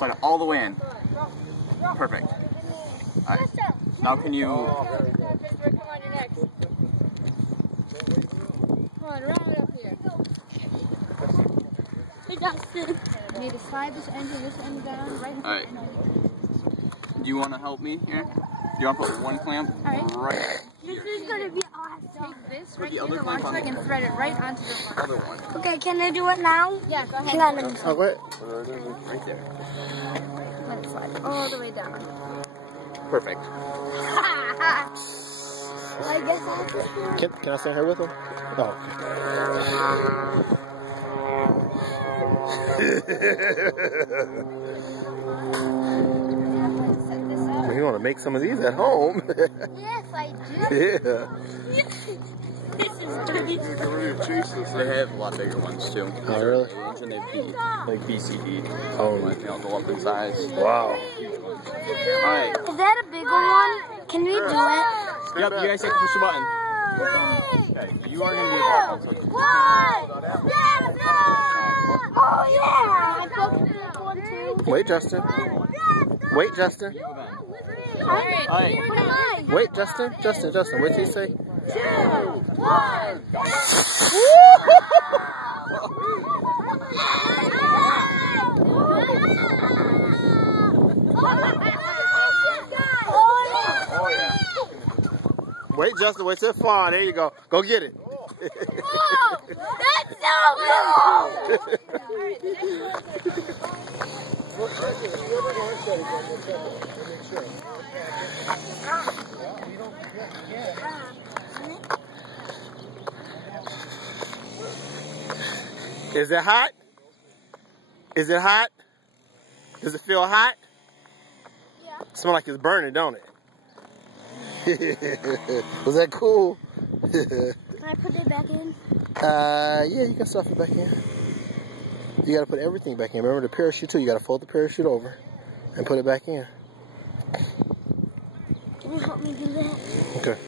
Slide it all the way in. Perfect. Alright. Now can you... Come on, you're next. Come on, round it up here. Hey, Dustin. You need to slide this end down, right? Alright. Do you want to help me here? Do you want to put one clamp right here? This is going to be awesome. Take this right here, the the long stick, and thread it right onto the other one. Okay, can I do it now? Yeah, go ahead. Hang on, let me Oh, wait. Right there. Let it slide all the way down. Perfect. I guess I'll just do it. Can I stand here with him? Oh, you want to make some of these at home? Yes, I do. Yeah. They have a lot bigger ones too. Oh, really? And they've like BCD. Oh, They'll go up in size. wow. Alright. Is that a bigger one? Can we do it? Yep, you guys have to push the button. Okay, you are going to be a button. Oh, yeah! I broke the big one, too. Wait, Justin. Wait, Justin. Alright. Wait, Justin. Justin. What did he say? 2, 1. Wait, Justin. Wait till it fly. There you go. Go get it. Whoa! That's so cool! Is it hot? Is it hot? Does it feel hot? Yeah. Smell like it's burning, don't it? Was that cool? Can I put it back in? Yeah, you can stuff it back in. You gotta put everything back in. Remember the parachute too. You gotta fold the parachute over and put it back in. Can you help me do that? Okay.